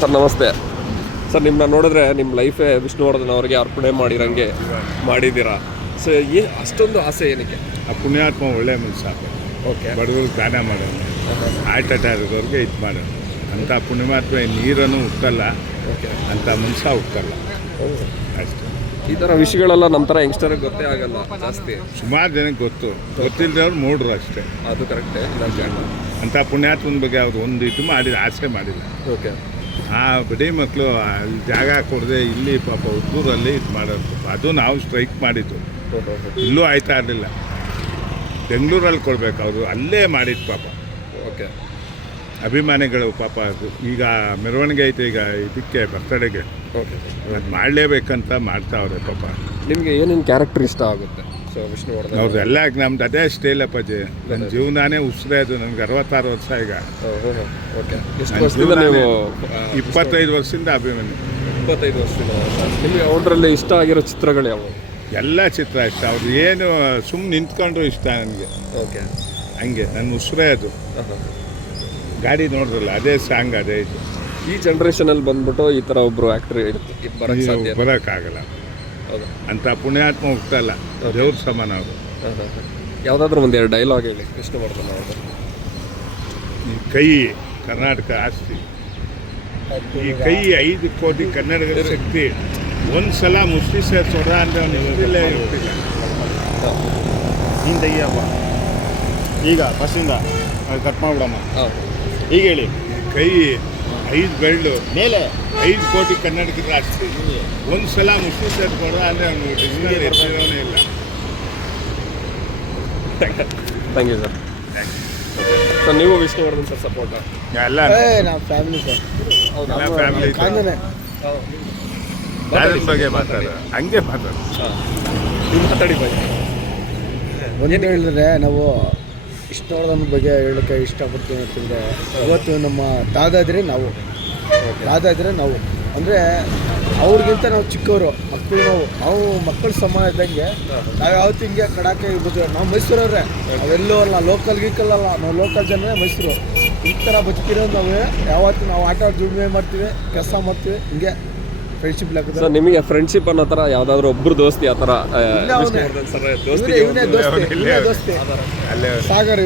Sir ನಮಸ್ತೆ. Sir ನಿಮ್ಮನ್ನ ನೋಡಿದ್ರೆ ನಿಮ್ಮ ಲೈಫೇ ವಿಷ್ಣುವರ್ಧನ್ ಅವರಿಗೆ ಅರ್ಪಣೆ ಮಾಡಿರಂಗೆ ಮಾಡಿದ್ದೀರಾ. ಸೊ ಅಷ್ಟೊಂದು ಆಸೆ ಏನಕ್ಕೆ? ಆ ಪುಣ್ಯಾತ್ಮ ಒಳ್ಳೆ ಮನುಷ್ಯ. ಓಕೆ, ಬಡವ್ರಿಗೆ ದಾನ ಮಾಡೋಣ, ಆಟ ಆಡೋರಿಗೆ ಇದು ಮಾಡೋಣ ಅಂಥ ಪುಣ್ಯಾತ್ಮ ನೀರನ್ನು ಹುಟ್ಟಲ್ಲ. ಓಕೆ, ಅಂಥ ಮನುಷ್ಯ ಹುಟ್ಟಲ್ಲ ಅಷ್ಟೇ. ಈ ಥರ ವಿಷಯಗಳೆಲ್ಲ ನಮ್ಮ ಥರ ಯಂಗ್ಸ್ಟರ್ಗೆ ಗೊತ್ತೇ ಆಗಲ್ಲ ಜಾಸ್ತಿ. ಸುಮಾರು ಜನಕ್ಕೆ ಗೊತ್ತಿಲ್ಲದವ್ರು ಮೂಡ್ರು ಅಷ್ಟೇ. ಅದು ಕರೆಕ್ಟೇ. ಅಂಥ ಪುಣ್ಯಾತ್ಮನ ಬಗ್ಗೆ ಅವ್ರು ಒಂದು ಇದು ಮಾಡಿದ ಆಸೆ ಮಾಡಿಲ್ಲ. ಓಕೆ, ಆ ಬಡೀ ಮಕ್ಕಳು ಅಲ್ಲಿ ಜಾಗ ಕೊಡದೆ ಇಲ್ಲಿ ಪಾಪ ಹುಡುಗರಲ್ಲಿ ಇದು ಮಾಡೋದು. ಅದು ನಾವು ಸ್ಟ್ರೈಕ್ ಮಾಡಿದ್ದು, ಇಲ್ಲೂ ಆಯ್ತಾ ಇರಲಿಲ್ಲ. ಬೆಂಗಳೂರಲ್ಲಿ ಕೊಡ್ಬೇಕು, ಅವರು ಅಲ್ಲೇ ಮಾಡಿದ್ದು ಪಾಪ. ಓಕೆ, ಅಭಿಮಾನಿಗಳು ಪಾಪ. ಅದು ಈಗ ಮೆರವಣಿಗೆ ಐತೆ, ಈಗ ಇದಕ್ಕೆ ಬರ್ತಡೆಗೆ ಓಕೆ, ಅದು ಮಾಡಲೇಬೇಕಂತ ಮಾಡ್ತಾವ್ರೆ ಪಾಪ. ನಿಮಗೆ ಏನೇನು ಕ್ಯಾರೆಕ್ಟರ್ ಇಷ್ಟ ಆಗುತ್ತೆ ಸೊ ವಿಷ್ಣುವರ್ಧನ್ ಅವ್ರದ್ದೆಲ್ಲ ನಮ್ದು ಅದೇ ಸ್ಟೈಲ್ ಅಪ್ಪಾಜಿ. ನನ್ನ ಜೀವನಾನೇ ಉಸಿರೇ ಅದು. ನನಗೆ 66 ವರ್ಷ ಈಗ. ಓಕೆ, ಎಷ್ಟು ವರ್ಷದಿಂದ ನೀವು? 25 ವರ್ಷದಿಂದ ಅಭಿಮಾನಿ. 25 ವರ್ಷದಿಂದ. ನಿಮಗೆ ಅವ್ರಲ್ಲಿ ಇಷ್ಟ ಆಗಿರೋ ಚಿತ್ರಗಳು ಯಾವುವು? ಎಲ್ಲ ಚಿತ್ರ ಇಷ್ಟ. ಅವ್ರು ಏನು ಸುಮ್ಮನೆ ನಿಂತ್ಕೊಂಡ್ರು ಇಷ್ಟ ನನಗೆ. ಓಕೆ, ಹಂಗೆ ನನ್ನ ಉಸಿರೇ ಅದು. ಗಾಡಿ ನೋಡಿದ್ರಲ್ಲ, ಅದೇ ಸಾಂಗ್, ಅದೇ ಇದು. ಈ ಜನ್ರೇಷನಲ್ಲಿ ಬಂದ್ಬಿಟ್ಟು ಈ ಥರ ಒಬ್ಬರು ಆ್ಯಕ್ಟರ್ ಬರೋಕ್ಕೆ ಸಾಧ್ಯ? ಬರೋಕ್ಕಾಗಲ್ಲ. ಹೌದಾ? ಅಂಥ ಪುಣ್ಯಾತ್ಮ ಹುಟ್ಟಲ್ಲ, ದೇವ್ರ ಸಮಾನ ಅವರು. ಯಾವುದಾದ್ರೂ ಒಂದೆರಡು ಡೈಲಾಗ್ ಹೇಳಿ ವಿಷ್ಣುವರ್ಧನ್ ಅವರು. ಈ ಕೈ ಕರ್ನಾಟಕ ಆಸ್ತಿ, ಈ ಕೈ 5 ಕೋಟಿ ಕನ್ನಡಿಗರ ಶಕ್ತಿ. ಒಂದು ಸಲ ಮುಷ್ಟಿ ಸೇರಿಸೋರ ಅಂದರೆ ಅವನು ಇಷ್ಟಿಲ್ಲೇ ಇರ್ತಿಲ್ಲ. ನೀನು ತೆಗಿಯಪ್ಪ ಈಗ ಫಸ್ಟಿಂದ ಕಟ್ ಮಾಡ್ಬಿಡಮ್ಮ. ಈಗ ಹೇಳಿ. ಕೈ 5 ಬೆರಳು ಮೇಲೆ 5 ಕೋಟಿ ಕನ್ನಡಿಗರ ಆಸ್ತಿ. ಒಂದು ಸಲ ಮುಷ್ಟಿ ಸೇರಿಸೋರ ಅಂದರೆ ಅವನು ಡಿಕ್ಷನರಿ ಇರೋನೇ ಇಲ್ಲ. Thank you sir. ಸರ್ ನೀವು ವಿಷ್ಣುವರ್ಧನ್ ಸರ್ ಸಪೋರ್ಟ? ಎಲ್ಲ ನಾವು ಫ್ಯಾಮಿಲಿ ಸರ್. ಎಲ್ಲ ಫ್ಯಾಮಿಲಿ ಕಾಂಜನೆ ಯಾರ ಬಗ್ಗೆ ಮಾತಾಡೋ ಹಂಗೆ ಮಾತಾಡೋ. ನೀವು ಮಾತಾಡಿ ಬಾಯ್. ಒಂದು ಹೇಳಿದ್ರೆ ನಾವು ವಿಷ್ಣುವರ್ಧನ್ ಬಗ್ಗೆ ಹೇಳೋಕ್ಕೆ ಇಷ್ಟಪಡ್ತೀನಿ ಅಂತಂದರೆ, ಇವತ್ತು ನಮ್ಮ ದಾದಾದ್ರೆ ನಾವು ಅಂದರೆ ಅವ್ರಿಗಿಂತ ನಾವು ಚಿಕ್ಕವರು ಮಕ್ಕಳು. ನಾವು ಮಕ್ಕಳ ಸಮ ಇದ್ದಂಗೆ ನಾವು ಯಾವತ್ತು ಹಿಂಗೆ ಕಡಾಕೆ ಇರ್ಬೋದು. ನಾವು ಮೈಸೂರವ್ರೆ, ನಾವೆಲ್ಲೂ ಅಲ್ಲ, ಲೋಕಲ್ ಗೀಕಲ್ ಅಲ್ಲ, ನಾವು ಲೋಕಲ್ ಜನರೇ ಮೈಸೂರು. ಈ ಥರ ಬದುಕಿರೋದು ನಾವು. ಯಾವತ್ತು ನಾವು ಆಟ ದುಡಿಮೆ ಮಾಡ್ತೀವಿ, ಕೆಲಸ ಮಾಡ್ತೀವಿ, ಹಿಂಗೆ ಫ್ರೆಂಡ್ಶಿಪ್ ಲೆಕ್ಕ. ಸರ್ ನಿಮಗೆ ಫ್ರೆಂಡ್ಶಿಪ್ ಅನ್ನೋ ಥರ ಯಾವುದಾದ್ರೂ ಒಬ್ಬರು ದೋಸ್ತಿ ಆ ಥರ? ವಿಷ್ಣುವರ್ಧನ್ ಸರ್ ದೋಸ್ತಿ ಇವನೇ ದೋಸ್ತಿ. ಅಲ್ಲೇ ಸಾಗರ್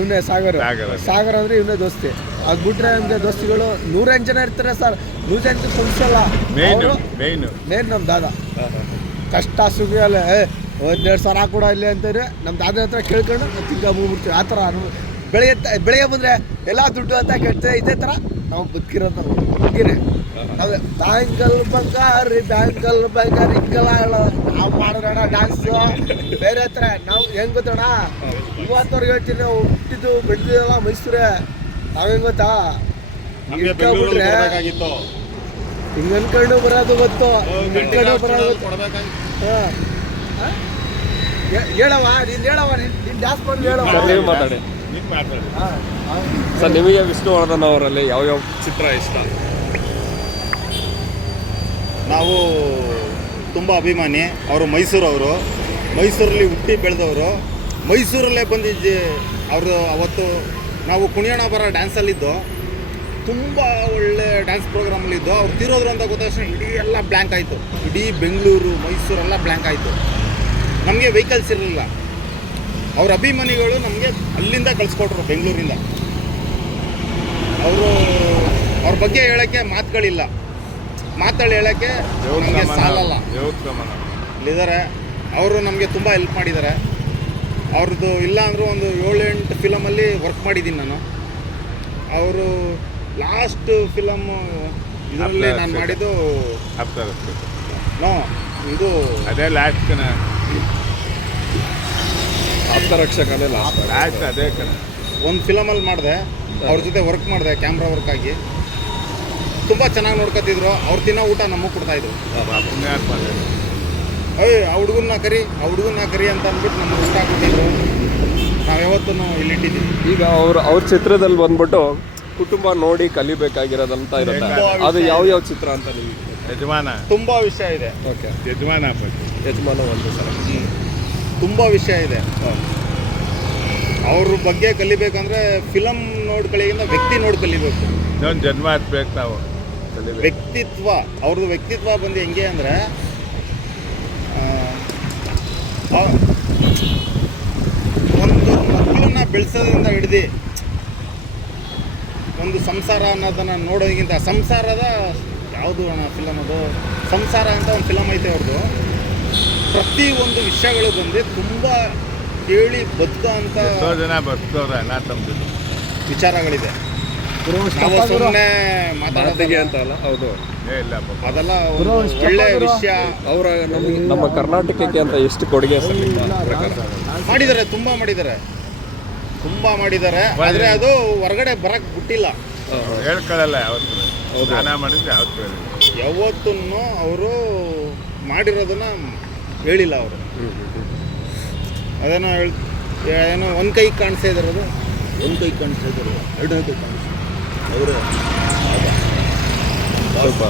ಸಾಗರ್ ಅಂದರೆ ಇವನೇ ದೋಸ್ತಿ. ಅದು ಬಿಟ್ರೆ ನಮಗೆ ದೋಸ್ತಿಗಳು 108 ಜನ ಇರ್ತಾರೆ ಸರ್. 108 ಕನ್ಸಲ್ಲ. ಮೇನ್ ನಮ್ಮ ದಾದ. ಕಷ್ಟ ಸುಖ ಅಲ್ಲ 1-2 ಸಾವಿರ ಹಾಕೊಡ ಇಲ್ಲಿ ಅಂತಾರೆ. ನಮ್ಮ ದಾದ ಹತ್ರ ಕೇಳ್ಕೊಂಡು ತಿಂಗ ಹೋಗ್ಬಿಡ್ತೀವಿ. ಆ ಥರ ಬೆಳಿಗ್ಗೆ ಬಂದರೆ ಎಲ್ಲ ದುಡ್ಡು ಅಂತ ಕೇಳ್ತೇವೆ. ಇದೇ ಥರ ನಾವು ಬದುಕಿರೋದು. ನಾವು ಬ್ಯಾಂಕಲ್ ಬಂಗಾರಿ ಹಿಂಗೆಲ್ಲ ನಾವು ಮಾಡೋಣ ಡ್ಯಾನ್ಸು ಬೇರೆ ಥರ. ನಾವು ಹೆಂಗೆ ಗೊತ್ತೋಣ, ಇವತ್ತವ್ರಿಗೆ ಹೇಳ್ತೀನಿ, ನಾವು ಹುಟ್ಟಿದ್ದು ಬೆಳೆದಿದ್ದೆಲ್ಲ ಮೈಸೂರೇ. ನಾವು ಹೆಂಗೆ ಗೊತ್ತಾ, ಇಟ್ಕೊಂಡ್ಬಿಟ್ರೆ ಹಿಂಗೆ ಅನ್ಕೊಂಡು ಬರೋದು ಗೊತ್ತು, ಅನ್ಕೊಂಡು ಬರೋದು. ಹಾಂ ಹೇಳವ, ನೀನು ಡ್ಯಾನ್ಸ್ ಮಾಡಿ ಹೇಳವ. ನೀವು ಮಾತಾಡಿ. ಸರ್ ನಿಮಗೆ ವಿಷ್ಣುವರ್ಧನ್ ಅವರಲ್ಲಿ ಯಾವ್ಯಾವ ಚಿತ್ರ ಇಷ್ಟ? ನಾವು ತುಂಬ ಅಭಿಮಾನಿ. ಅವರು ಮೈಸೂರವರು, ಮೈಸೂರಲ್ಲಿ ಹುಟ್ಟಿ ಬೆಳೆದವರು, ಮೈಸೂರಲ್ಲೇ ಬಂದಿದ್ದು ಅವರು. ಅವತ್ತು ನಾವು ಕುಣಿಯೋಣ ಬರೋ ಡ್ಯಾನ್ಸಲ್ಲಿದ್ದು, ತುಂಬ ಒಳ್ಳೆ ಡ್ಯಾನ್ಸ್ ಪ್ರೋಗ್ರಾಮಲ್ಲಿದ್ದು. ಅವ್ರು ತೀರೋದ್ರು ಅಂತ ಗೊತ್ತಾದ ಇಡೀ ಎಲ್ಲ ಬ್ಲ್ಯಾಂಕ್ ಆಯಿತು. ಇಡೀ ಬೆಂಗಳೂರು ಮೈಸೂರೆಲ್ಲ ಬ್ಲ್ಯಾಂಕ್ ಆಯಿತು. ನಮಗೆ ವೆಹಿಕಲ್ಸ್ ಇರಲಿಲ್ಲ. ಅವ್ರ ಅಭಿಮಾನಿಗಳು ನಮಗೆ ಅಲ್ಲಿಂದ ಕಳಿಸ್ಕೊಟ್ರು, ಬೆಂಗಳೂರಿಂದ. ಅವ್ರ ಬಗ್ಗೆ ಹೇಳೋಕ್ಕೆ ಮಾತುಗಳಿಲ್ಲ, ಹೇಳೋಕ್ಕೆ ನಮಗೆ ಸಾಲಲ್ಲ. ಇಲ್ಲಿದ್ದಾರೆ ಅವರು, ನಮಗೆ ತುಂಬ ಹೆಲ್ಪ್ ಮಾಡಿದ್ದಾರೆ. ಅವ್ರದ್ದು ಇಲ್ಲ ಅಂದರೂ ಒಂದು 7-8 ಫಿಲಮಲ್ಲಿ ವರ್ಕ್ ಮಾಡಿದ್ದೀನಿ ನಾನು. ಅವರು ಲಾಸ್ಟ್ ಫಿಲಮ್ಮು ಇದರಲ್ಲಿ ನಾನು ಮಾಡಿದ್ದು ಇದು ಅದೇ ಲಾಸ್ಟ್ ಆಪ್ತರಕ್ಷಕನೇ ಲಾಸ್ಟ್ ಅದೇ ಕಣ. ಒಂದು ಫಿಲಮಲ್ಲಿ ಮಾಡಿದೆ, ಅವ್ರ ಜೊತೆ ವರ್ಕ್ ಮಾಡಿದೆ, ಕ್ಯಾಮ್ರಾ ವರ್ಕ್ ಆಗಿ. ತುಂಬ ಚೆನ್ನಾಗಿ ನೋಡ್ಕೊತಿದ್ರು. ಅವ್ರು ತಿನ್ನೋ ಊಟ ನಮಗೆ ಕೊಡ್ತಾಯಿದ್ರು. ಆ ಹುಡುಗನ್ನ ಕರಿ ಅಂತ ಅಂದ್ಬಿಟ್ಟು ನಮಗೆ ಊಟ ಕೊಟ್ಟಿದ್ರು. ನಾವು ಯಾವತ್ತೂ ಇಲ್ಲಿಟ್ಟಿದ್ದೀವಿ. ಈಗ ಅವ್ರ ಚಿತ್ರದಲ್ಲಿ ಬಂದ್ಬಿಟ್ಟು ಕುಟುಂಬ ನೋಡಿ ಕಲಿಬೇಕಾಗಿರೋದಂತ ಇರುತ್ತೆ. ಅದು ಯಾವ ಚಿತ್ರ ಅಂತ ನಿಮಗೆ? ಯಜಮಾನ. ತುಂಬ ವಿಷಯ ಇದೆ. ಓಕೆ, ಯಜಮಾನ ಒಂದು ಸಲ ತುಂಬ ವಿಷಯ ಇದೆ. ಅವ್ರ ಬಗ್ಗೆ ಕಲಿಬೇಕಂದ್ರೆ ಫಿಲಮ್ ನೋಡಿ ಕಲಿಯೋದ್ರಿಂದ ವ್ಯಕ್ತಿ ನೋಡಿ ಕಲಿಬೇಕು. ಇನ್ನೊಂದು ಜನ್ಮ ಹತ್ಬೇಕು ನಾವು. ವ್ಯಕ್ತಿತ್ವ, ಅವ್ರದ್ದು ವ್ಯಕ್ತಿತ್ವ ಬಂದು ಹೆಂಗೆ ಅಂದರೆ ಒಂದು ಮಕ್ಕಳನ್ನ ಬೆಳೆಸೋದ್ರಿಂದ ಹಿಡ್ದು ಒಂದು ಸಂಸಾರ ಅನ್ನೋದನ್ನು ನೋಡೋದಕ್ಕಿಂತ ಸಂಸಾರದ ಯಾವುದು ಫಿಲಮ್ ಅದು ಸಂಸಾರ ಅಂತ ಒಂದು ಫಿಲಮ್ ಐತೆ ಅವ್ರದ್ದು. ಪ್ರತಿಯೊಂದು ವಿಷಯಗಳು ಬಂದು ತುಂಬ ಕೇಳಿ ಬದುಕೋ ಅಂತ ಎಷ್ಟೋ ಜನ ಬರ್ತಾರೆ ಅಣ್ಣ ತಮ್ಮದು ವಿಚಾರಗಳಿದೆ. ನಾವು ಸುಮ್ಮನೆ ಮಾತಾಡೋದಿಗೆ ಮಾತಿಗೆ ಅಂತ ಅಲ್ಲ, ಹೌದು. ಇಲ್ಲ ಪಾಪ. ಅದೆಲ್ಲ ಒಂದು ಒಳ್ಳೆ ವಿಷಯ. ಅವರ ನಮ್ಮ ಕರ್ನಾಟಕಕ್ಕೆ ಅಂತ ಎಷ್ಟು ಕೊಡುಗೆ ಸರ್ ನಿಮ್ಮ ಪ್ರಕಾರ? ಮಾಡಿದ್ದಾರೆ, ತುಂಬ ಮಾಡಿದ್ದಾರೆ. ಆದರೆ ಅದು ಹೊರಗಡೆ ಬರಕ್ಕೆ ಬಿಟ್ಟಿಲ್ಲ. ಹೇಳ್ಕೊಳ್ಳಲ್ಲ ಯಾವತ್ತು, ಸ್ನಾನ ಮಾಡಿದ್ರೆ ಯಾವತ್ತು ಹೇಳಿಲ್ಲ. ಯಾವತ್ತೂ ಅವರು ಮಾಡಿರೋದನ್ನ ಹೇಳಿಲ್ಲ ಅವರು. ಅದೇನೋ ಏನೋ ಒಂದು ಕೈ ಕಾಣಿಸ್ತಾ ಇದ್ದಾರದು, ಒಂದು ಕೈ ಕಾಣಿಸ್ತಾ ಇದ್ದಾರೆ, ಎರಡನೇ ಕೈ ಕಾಣಿಸ್ತಾ ಅವರು ಸ್ವಲ್ಪ